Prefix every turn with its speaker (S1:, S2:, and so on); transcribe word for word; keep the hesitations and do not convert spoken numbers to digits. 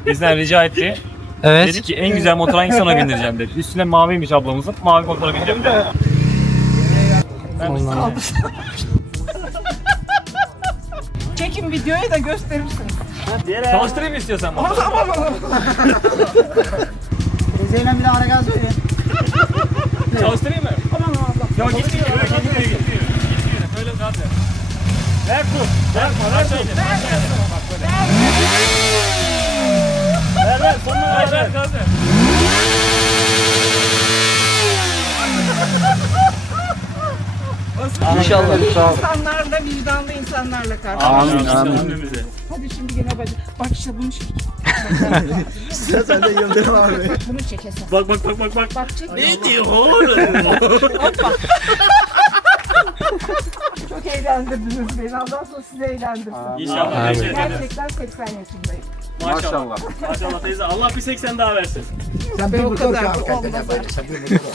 S1: bizden rica etti.
S2: Evet.
S1: Dedi ki en güzel motor hangisi ona bindireceğim dedi. Üstüne maviymiş ablamızın. Mavi motora bineceğim dedi.
S3: Çekin videoyu da gösterirsiniz.
S1: Çalıştırayım mı istiyorsan motoru?
S4: Zeynep bir de ara gaz veriyor.
S1: Çalıştırayım mı?
S3: Aman Allah.
S1: Yok gitmiyor, öyle gitmiyor, gitmiyor. Gitmiyor, öyle rahat ver. Ver kur, ver kur, ver kur. Bak böyle. Ver ver, sonuna ver, ver, gaz ver.
S2: İnşallah. Sağ ol.
S3: İnsanlarla, vicdanlı insanlarla karşı.
S2: Amin, amin.
S1: Amin.
S3: Hadi şimdi gene bak. Bak işte bunu çek.
S4: Sen de Yıldırım abi.
S3: Bunu çekesin.
S1: Bak bak bak bak bak.
S3: Bak çek.
S1: Ne diyor oğlum?
S3: Çok eğlendirdiniz beni. Ondan sonra sizi eğlendirsin.
S1: İnşallah. Teşekkür ederiz.
S3: Gerçekten seksen yaşındayım.
S1: Maşallah. Maşallah teyze. Allah bir seksen daha versin.
S4: Sen bir
S3: O
S4: motor
S3: kadar
S4: kal.
S3: olmaz.